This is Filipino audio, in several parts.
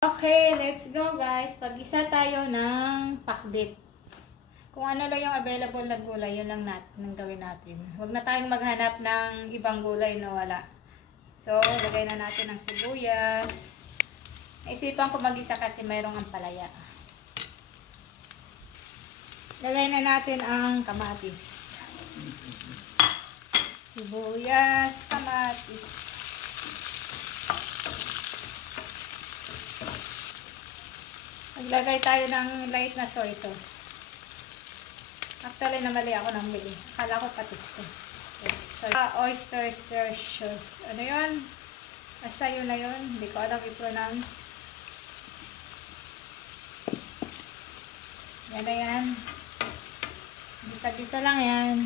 Okay, let's go guys. Pag-isa tayo ng pakbit. Kung ano lang yung available na gulay, yun lang natin gawin natin. Huwag na tayong maghanap ng ibang gulay na wala. So, lagay na natin ang sibuyas. Naisipan ko mag-isa kasi mayroong ampalaya. Lagay na natin ang kamatis. Sibuyas, kamatis. Maglagay tayo ng light na soy sauce. Actually, namali ako ng bili. Akala ko patis to. Oyster sauce. Ano yun? Basta yun na yun. Hindi ko alam i-pronounce. Yan na yan. Bisa-bisa lang yan.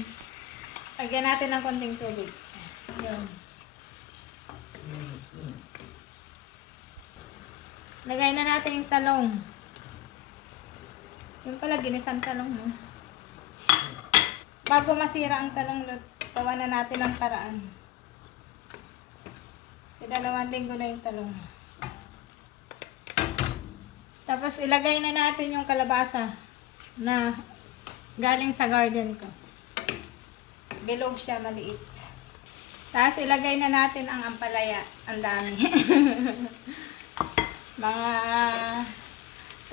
Lagyan natin ng konting tubig. Yun. Lagay na natin yung talong. Yung pala, ginisang talong, no? Bago masira ang talong, gawa na natin ang paraan. Kasi 2 linggo na yung talong. Tapos, ilagay na natin yung kalabasa na galing sa garden ko. Bilog siya, maliit. Tapos, ilagay na natin ang ampalaya. Ang dami. Mga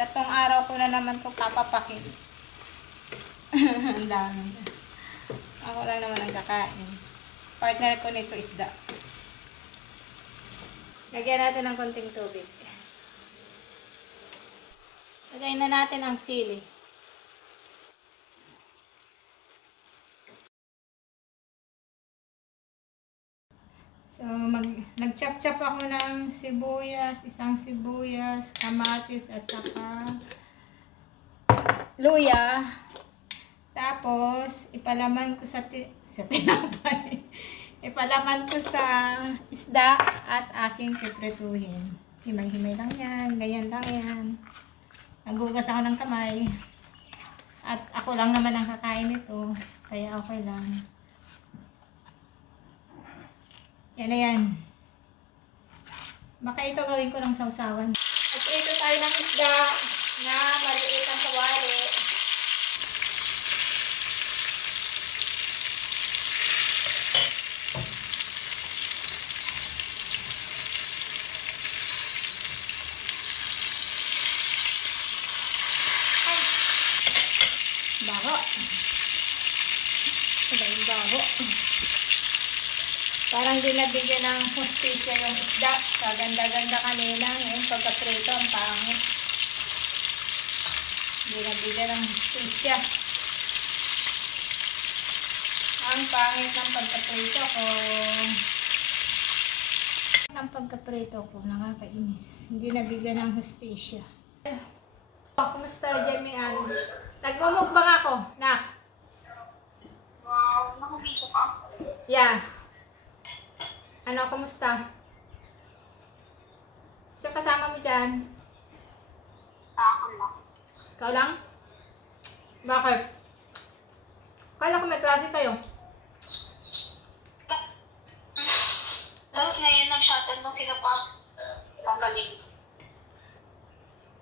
3 araw ko na naman ito papapakin. Ang dami. Ako lang naman ang kakain. Partner ko nito isda. Lagyan natin ng konting tubig. Lagyan na natin ang sili. So, nag-chop-chop ako ng sibuyas, isang sibuyas, kamatis, at saka luya. Tapos, ipalaman ko sa tinapay. Ipalaman ko sa isda at aking piprituhin. Himay-himay lang yan, ganyan lang yan. Nagugas ako ng kamay. At ako lang naman ang kakain nito, kaya okay lang. Yan na yan. Baka ito gawin ko ng sausawan. At ito tayo ng isda na maliit ang kawali. Baho. Ito yung baho. Parang di nabigyan ng hustisya yung isda. Kaganda-ganda kanina. Ngayon, pagka-prito, ang pangit. Di nabigyan ng hustisya. Ang pangit ng pagka-prito ko. Ang pagka-prito ko, nakakainis. Hindi nabigyan ng hustisya. Kumusta, Jamie Ann? Nagmumukbang ako, nak. Wow, nakabito ka? Yeah. Ano, kumusta? Saan kasama mo dyan? Ako lang. Ikaw lang? Bakit? Kala ko may klase kayo. Tapos ngayon nag-shuttle na sila pa. Pagaling.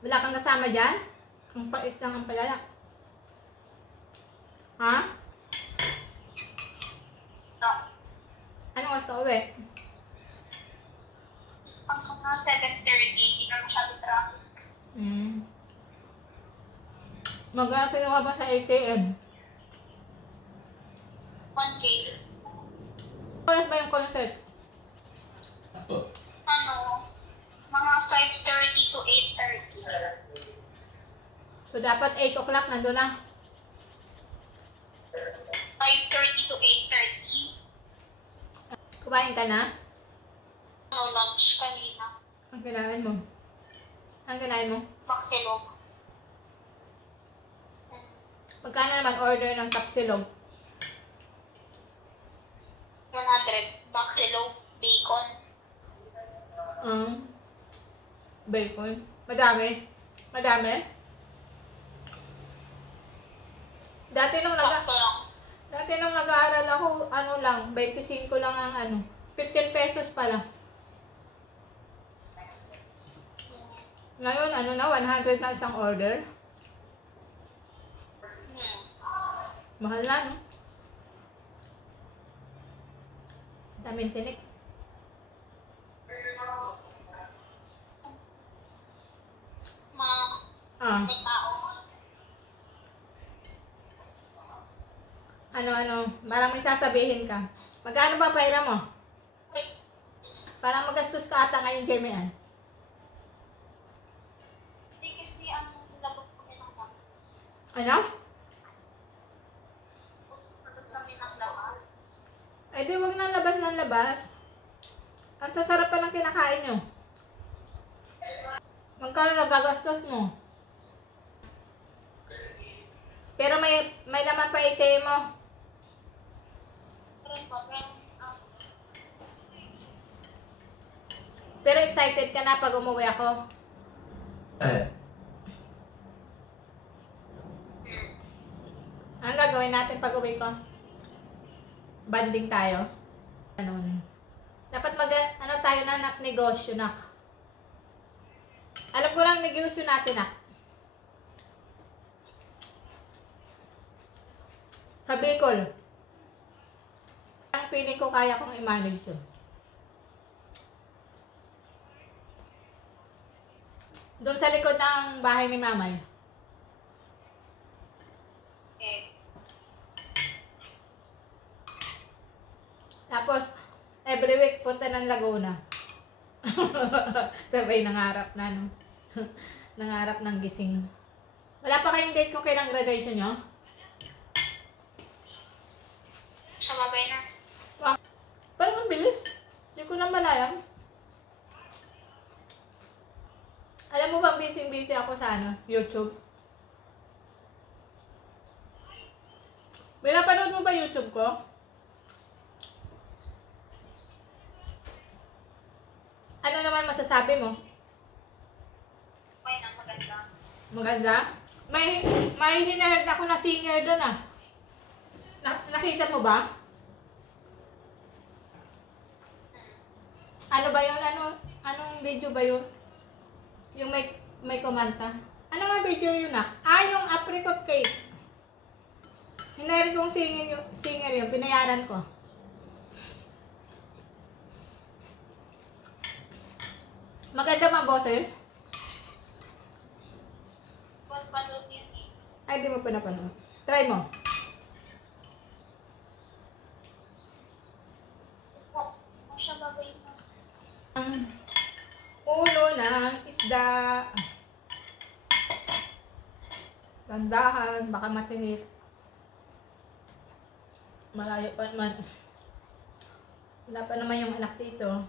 Wala kang kasama dyan? Ang pait lang ang palala. Ha? No. Anong oras ka uwi? Pag mga 7:30, hindi na masyado traffic. Mag-aapin ka ba sa ATM? 1K. Oras ba yung concert? Ano? Mga 5:30 to 8:30. So, dapat 8 o'clock nandun na. 5:30 to 8:30. Kumain ka na? Ano, lunch kanina. Ang kinain mo? Ang kinain mo? Maxilog. Magkano naman order ng tapsilog? 100. Maxilog. Bacon. Bacon. Madami? Madami? Dati nung Sakto lang. nag-aaral ako, ano lang, 25 lang ang ano. 15 pesos pala. Ngayon, ano na, 100 na isang order. Mahal na, no? Daming tinik. Ah. May tao. Ano, parang may sasabihin ka. Magkano ba pera mo? Parang magastos ka ata ngayon, Jamie, Ann. Hindi kasi ang labas kami ng labas. Ano? Labas kami ng labas. Eh di, wag nang labas ng labas. Ang sasarap pa ng kinakain nyo. Magkano nagagastos mo? Pero may laman pa ATM mo. Pero excited ka na pag umuwi ako. Ang gagawin natin pag uwi ko? Banding tayo. Ganun. Dapat ano tayo na, negosyo, nak. Alam ko lang negosyo natin, nak. Sa Bicol. Ang feeling ko kaya kong i-manage yun. Doon sa likod ng bahay ni Mamay. Tapos, every week, punta ng Laguna. Sabay nangarap na, no? Nangarap ng gising. Wala pa kayong date kung kailang graduation nyo? Sumabay na. Parang ang bilis. Hindi ko na malayan. Alam mo bang busy-busy ako sa YouTube? Pinapanood mo ba YouTube ko? Ano naman masasabi mo? Okay na, maganda. Maganda? May hinerd ako na singer doon ah. Nakita mo ba? Ano ba yun? Anong video ba yun? Yung may kumanta. Ano nga video yun ah? Yung apricot cake. Hinerd kong singer yun. Pinayaran ko. Maganda ba boses? Panood yun eh. Ay, di mo pa napanood. Try mo. Sumabay na. Ang ulo ng isda. Tandahan, baka matinit. Malayo pa naman. Wala pa naman yung anak dito.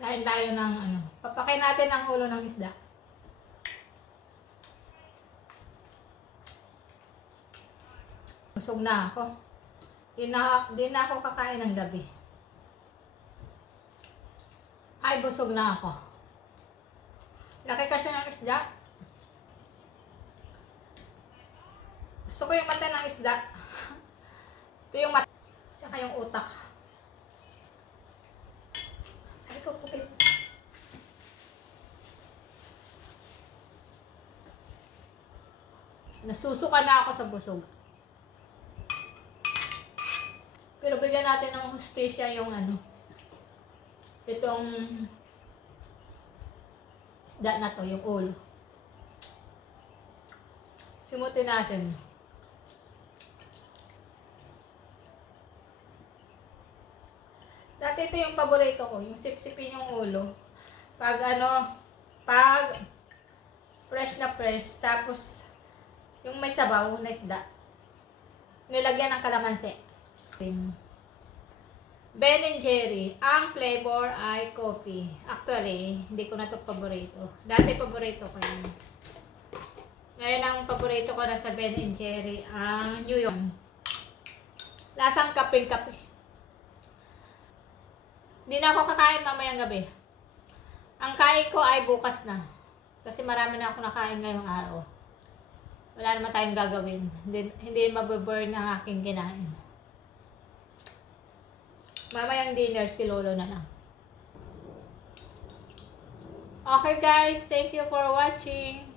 Kain tayo ng papakain natin ang ulo ng isda. Busog na ako. Di na ako kakain ng gabi. Ay, busog na ako. Laki kasi ng isda. Gusto ko yung mata ng isda. Ito yung mata. Tsaka yung utak. Ay, ko puti. Nasusuka na ako sa busog. Pero bigyan natin ng hustisya yung itong isda na to, yung ulo. Simutin natin. Dati ito yung paborito ko, yung sipsipin yung ulo. Pag fresh na fresh, tapos yung may sabaw na isda, nilagyan ng kalamansi. Ben & Jerry, ang flavor ay coffee. Actually, hindi ko na ito paborito. Dati paborito ko yun. Ngayon ang paborito ko na sa Ben & Jerry, ang New York. Lasang kapeng-kape. Hindi na ako kakain mamayang gabi. Ang kain ko ay bukas na. Kasi marami na ako nakain ngayong araw. Wala naman tayong gagawin. Hindi mababurn ang aking kinain. Mamayang dinner, si Lolo na lang. Okay guys, thank you for watching.